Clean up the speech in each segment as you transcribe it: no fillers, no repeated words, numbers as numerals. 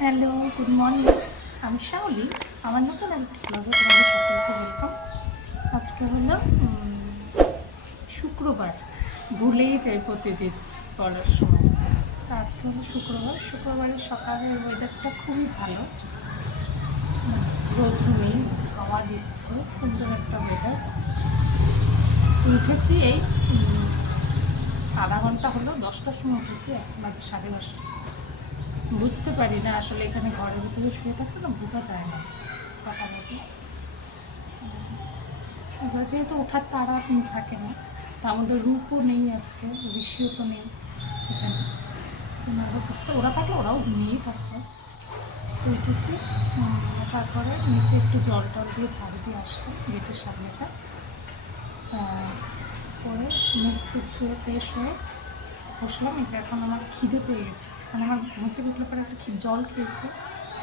Hello, good morning. আমি শাওলি। আমার নতুন একটি ব্লগে তোমাদের সকলকে ওয়েলকাম। আজকে হলো শুক্রবার। ভুলেই যাই প্রতিদিন বলার সময়। তো আজকে হলো শুক্রবারের সকালের ওয়েদারটা খুবই ভালো। রৌদ্র নেই, হাওয়া দিচ্ছে, সুন্দর একটা ওয়েদার। উঠেছি এই আধা ঘন্টা হলো, 10টার সময় উঠেছি, এখন বাজে 10:30। বুঝতে পারি না আসলে, এখানে ঘরের ভিতরে শুয়ে থাকলে না বোঝা যায় না কটা বাজে। যেহেতু ওঠার তাড়া থাকে না, তা আমাদের রূপও নেই আজকে, ঋষিও তো নেই এখানে। বুঝতে ওরা থাকলে ওরাও ঘুমিয়েই থাকতো। উঠেছি, তারপরে নিচে একটু জল টল দিয়ে ঝাড়ু দিয়ে আসলো গেটের সামনেটা, করে মুখ টুক ধুয়ে ফ্রেশ হয়ে বসলাম। এই যে এখন আমার খিদে পেয়ে গেছে, মানে আমার ঘুম থেকে উঠলে পরে একটা জল খেয়েছে,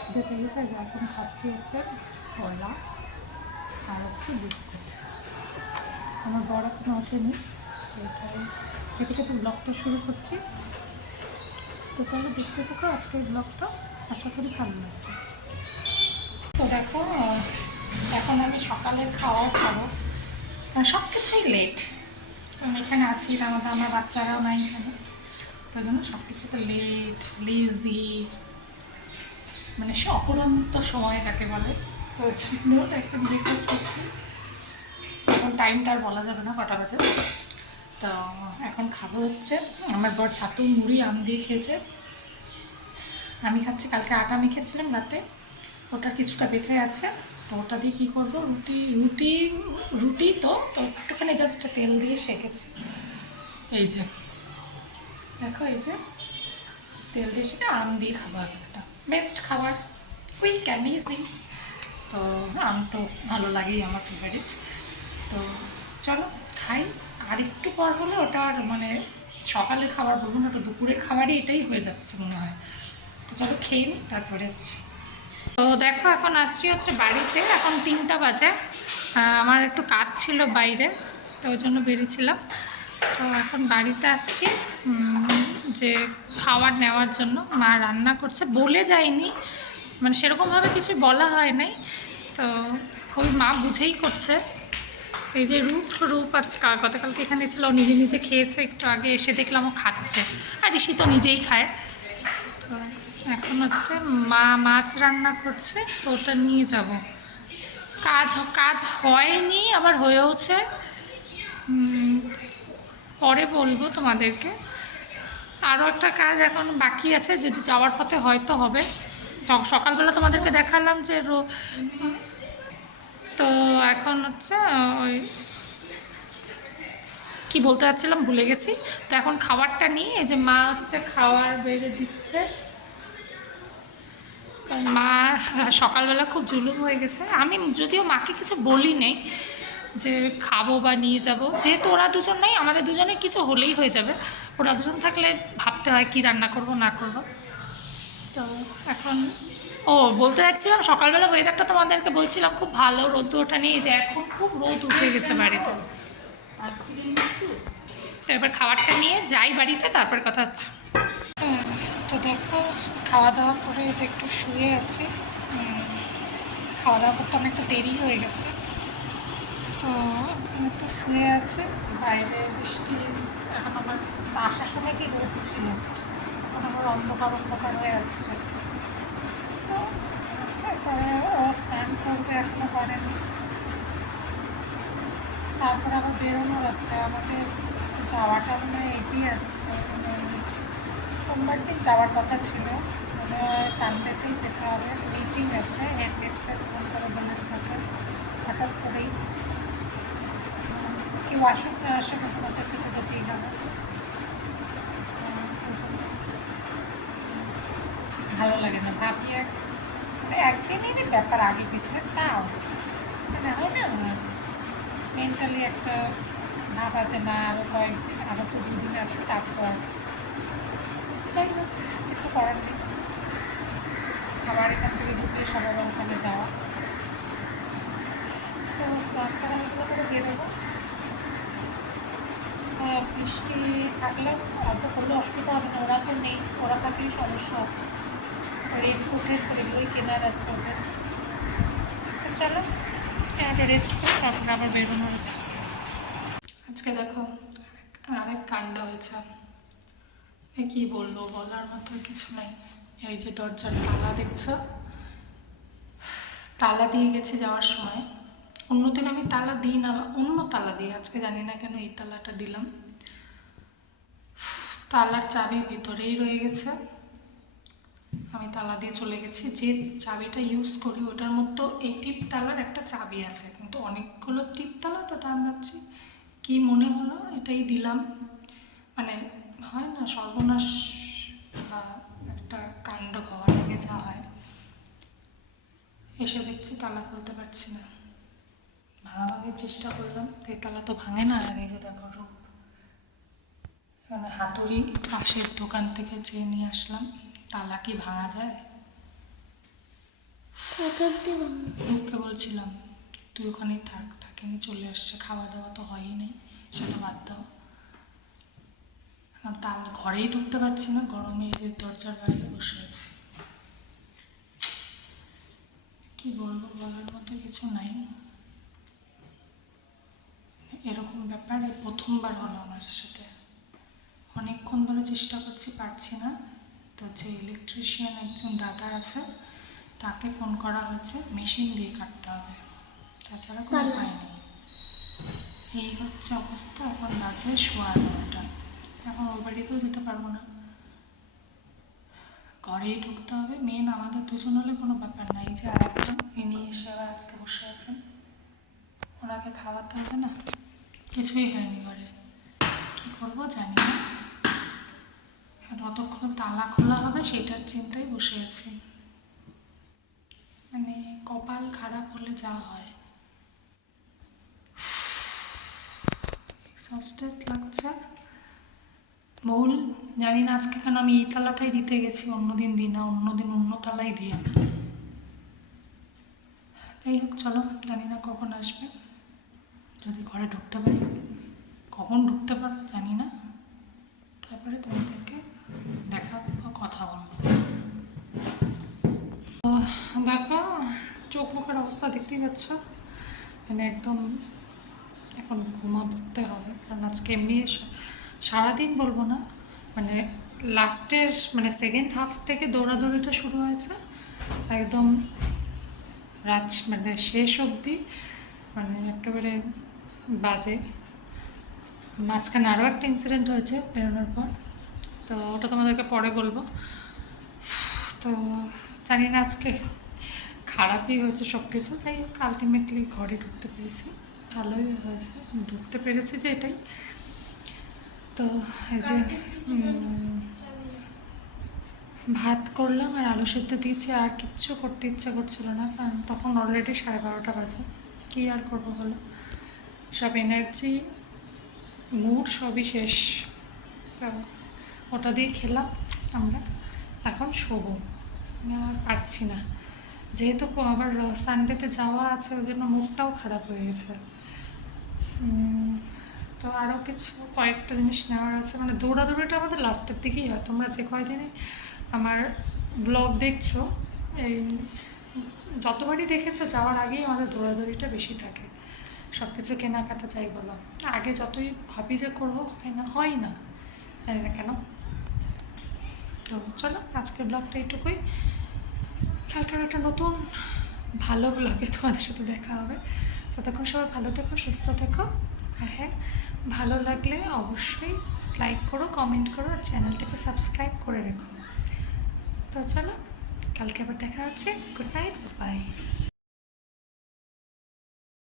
খিদে পেয়ে গেছে। যে এখন খাচ্ছি হচ্ছে কলা আর হচ্ছে বিস্কুট। আমার বড় এখনো ওঠেনি, তো এটাই খেতে খেতে ব্লগটা শুরু করছি। তো চলো দেখতে থাকো আজকের ব্লগটা, আশা করি ভালো লাগবে। তো দেখো, এখন আমি সকালের খাওয়া খাবো। সব কিছুই লেট। আমি এখানে আছি, আমার বাচ্চারাও নাই এখানে, তাই জন্য সব কিছুতে লেট, লেজি, মানে সে অপরন্ত সময় যাকে বলে। তো জন্য এখন ব্রেকফাস্ট করছি। এখন টাইমটা আর বলা যাবে না কটা বাজে। তো এখন খাবো হচ্ছে, আমার বর ছাতু মুড়ি আম দিয়ে খেয়েছে, আমি খাচ্ছি। কালকে আটা মেখেছিলাম রাতে, ওটার কিছুটা বেঁচে আছে। তো ওটা দিয়ে কী করবো, রুটি তো একটুখানি জাস্ট তেল দিয়ে সেঁকেছি। এই যে দেখো, এই যে তেল দিয়ে সেটা আম দিয়ে খাবার, একটা বেস্ট খাবার, কুইক অ্যান্ড ইজি। তো আম তো ভালো লাগেই, আমার ফেভারিট। তো চলো খাই। আর একটু পর হলে ওটা আর মানে সকালের খাবার বলবো না, ওটা দুপুরের খাবারই এটাই হয়ে যাচ্ছে মনে হয়। তো চলো খেয়ে নিই, তারপরে আসছি। তো দেখো এখন আসছি হচ্ছে বাড়িতে, এখন 3টা বাজে। আমার একটু কাজ ছিল বাইরে, তো ওই জন্য বেরিয়েছিলাম। তো এখন বাড়িতে আসছি যে খাবার নেওয়ার জন্য। মা রান্না করছে, বলে যায়নি, মানে সেরকমভাবে কিছু বলা হয় নাই, তো ওই মা বুঝেই করছে। এই যে রূপ আজকে গতকালকে এখানে ছিল, নিজে নিজে খেয়েছে, একটু আগে এসে দেখলাম ও খাচ্ছে, আর ঋষি তো নিজেই খায়। তো এখন হচ্ছে মা মাছ রান্না করছে, তো ওটা নিয়ে যাব। কাজ হয়নি, আবার হয়েওছে, পরে বলবো তোমাদেরকে। আরও একটা কাজ এখন বাকি আছে, যদি যাওয়ার পথে হয়তো হবে। সকালবেলা তোমাদেরকে দেখালাম যে তো এখন হচ্ছে ওই কি বলতে যাচ্ছিলাম ভুলে গেছি। তো এখন খাবারটা নিয়ে এই যে মা হচ্ছে খাবার বেড়ে দিচ্ছে, কারণ মা সকালবেলা খুব জুলুম হয়ে গেছে। আমি যদিও মাকে কিছু বলি নেই যে খাবো বা নিয়ে যাব, যেহেতু ওরা দুজন নেই, আমাদের দুজনে কিছু হলেই হয়ে যাবে। ওরা দুজন থাকলে ভাবতে হয় কি রান্না করব না করব। তো এখন বলতে যাচ্ছিলাম, সকালবেলা ওয়েদারটা তোমাদেরকে বলছিলাম খুব ভালো, রোদ ওঠা নিয়ে, যে এখন খুব রোদ উঠে গেছে বাড়িতে। তো এবার খাবারটা নিয়ে যাই বাড়িতে, তারপর কথা হচ্ছে। তো দেখো, খাওয়া দাওয়া করে যে একটু শুয়ে আছি। খাওয়া দাওয়া করতে অনেকটা দেরি হয়ে গেছে, তো একটু শুয়ে আছি। বাইরে বৃষ্টি, এখন আবার আসার সময় কি রোদ ছিল, এখন আবার অন্ধকার হয়ে আসছে। তো তারপরে ও স্নান করবে, এখনো করেনি। তারপর আবার বেরোনোর আছে আমাদের, যাওয়াটা মানে এগিয়ে আসছে। সোমবার দিন যাওয়ার কথা ছিল, মানে সানডেতেই যেতে হবে। মিটিং আছে, হেড মিস্ট্রেস ফোন করে বলেছে থাকে, হঠাৎ করেই কেউ আসুক না আসুক, আমাদের থেকে যেতেই হবে। ভালো লাগে না, ভাবি মানে একদিনেরই ব্যাপার, আগে পিছিয়ে তাও মানে হয় না, মেন্টালি একটা ভাব আছে না, আরও কয়েকদিন, আরও তো 2 দিন আছে, তারপর যাই হোক, কিছু করার নেই। আবার এখান থেকে ঢুকলে সবার ওখানে যাওয়া, তো স্নান করা এগুলো করে বেরোবো। বৃষ্টি থাকলেও অত করলে অসুবিধা হবে না, ওরা তো নেই, ওরা থাকলেই সমস্যা হবে। আর এই ফুটের এগুলোই কেনার আছে ওদের। তো চলো একটা রেস্ট করে তারপরে আবার বেরোনো আছে। আজকে দেখো আরেক কাণ্ড হয়েছে, কি বলবো, বলার মতো কিছু নাই। এই যে দরজার তালা দেখছো, তালা দিয়ে গেছে যাওয়ার সময়। অন্যদিন আমি তালা দিই না, অন্য তালা দিই, আজকে জানি না কেন এই তালাটা দিলাম। তালার চাবি ভিতরেই রয়ে গেছে, আমি তালা দিয়ে চলে গেছি। যে চাবিটা ইউজ করি ওটার মধ্যে এই টিপ তালার একটা চাবি আছে, কিন্তু অনেকগুলো টিপ তালা, তো তা আমি ভাবছি কী মনে হলো এটাই দিলাম। মানে হয় না সর্বনাশ বা একটা কাণ্ড হওয়ার আগে যা হয়। এসে দেখছি তালা খুলতে পারছি না, ভাঙাভাঙির চেষ্টা করলাম, এই তালা তো ভাঙে না। আর এই যে দেখো রূপ, এখানে হাতুড়ি পাশের দোকান থেকে চেয়ে নিয়ে আসলাম, তালা কি ভাঙা যায়? রূপকে বলছিলাম তুই ওখানেই থাক, থাকিনি চলে আসছে, খাওয়া দাওয়া তো হয়ই নেই, সেটা বাদ দাও। তাহলে ঘরেই ঢুকতে পারছি না, গরমে এই যে দরজার বাইরে বসে আছি। কি বলবো, বলার মতো কিছু নাই। এরকম ব্যাপার এই প্রথমবার হলো আমার সাথে। অনেকক্ষণ ধরে চেষ্টা করছি, পারছি না। তো যে ইলেকট্রিশিয়ান একজন দাদা আছে তাকে ফোন করা হয়েছে, মেশিন দিয়ে কাটতে হবে, তাছাড়া কোনো উপায় নেই। এই হচ্ছে অবস্থা। এখন বাজে 9:15, এখন ওই বাড়িতেও যেতে পারবো না, ঘরেই ঢুকতে হবে। মেন আমাদের দুজন হলে কোনো ব্যাপার নাই, যে আরেকজন ইনি এসে আবার আজকে বসে আছেন, ওনাকে খাওয়াতে হবে না, কিছুই হয়নি ঘরে, কী করবো জানি না। আর অতক্ষণ তালা খোলা হবে সেটার চিন্তায় বসে আছি। মানে কপাল খারাপ হলে যা হয়। এক্সস্টেড লাগছে, ভুল জানি না আজকে কেন আমি এই তালাটাই দিতে গেছি, অন্যদিন দিই না, অন্যদিন অন্য তালাই দিই আমি। যাই হোক চলো, জানি না কখন আসবে, যদি ঘরে ঢুকতে পারি, কখন ঢুকতে পারবো জানি না, তারপরে তোমাদেরকে দেখাবো বা কথা বলবো। দেখো চোখ মুখের অবস্থা দেখতেই পাচ্ছ, মানে একদম এখন ঘুমাতে হবে, কারণ আজকে এমনি সারাদিন বলবো না, মানে লাস্টের মানে সেকেন্ড হাফ থেকে দৌড়াদৌড়িটা শুরু হয়েছে একদম রাত মানে শেষ অবধি, মানে একেবারে বাজে। মাঝখানে আরও একটা ইনসিডেন্ট হয়েছে বেরোনোর পর, তো ওটা তোমাদেরকে পরে বলবো। তো জানি না আজকে খারাপই হয়েছে সব কিছু, যাই হোক আলটিমেটলি ঘরে ঢুকতে পেরেছি, ভালোই হয়েছে, ঢুকতে পেরেছি যে এটাই। তো এই যে ভাত করলাম আর আলু সেদ্ধ দিয়েছি, আর কিচ্ছু করতে ইচ্ছা করছিল না, কারণ তখন অলরেডি 12:30 বাজে, কী আর করবো বলো, সব এনার্জি মুড সবই শেষ। তো ওটা দিয়ে খেলাম আমরা, এখন শোবো, আর পারছি না, যেহেতু আবার সানডেতে যাওয়া আছে ওই জন্য মুডটাও খারাপ হয়ে গেছে। তো আরও কিছু কয়েকটা জিনিস নেওয়ার আছে, মানে দৌড়াদৌড়িটা আমাদের লাস্টের দিকেই হয়। তোমরা যে কয়দিনে আমার ব্লগ দেখছো, এই যতবারই দেখেছো যাওয়ার আগেই আমাদের দৌড়াদৌড়িটা বেশি থাকে, সব কিছু কেনাকাটা চাই বলো, আগে যতই ভাবি যে করবো হয় না জানি না কেন। তো চলো আজকের ব্লগটা এইটুকুই, কালকের একটা নতুন ভালো ব্লগে তোমাদের সাথে দেখা হবে। ততক্ষণ সবাই ভালো থেকো, সুস্থ থেকো, আর হ্যাঁ ভালো লাগলে অবশ্যই লাইক করো, কমেন্ট করো, আর চ্যানেলটাকে সাবস্ক্রাইব করে রেখো। তো চলো কালকে আবার দেখা হচ্ছে, গুড নাইট, বাই।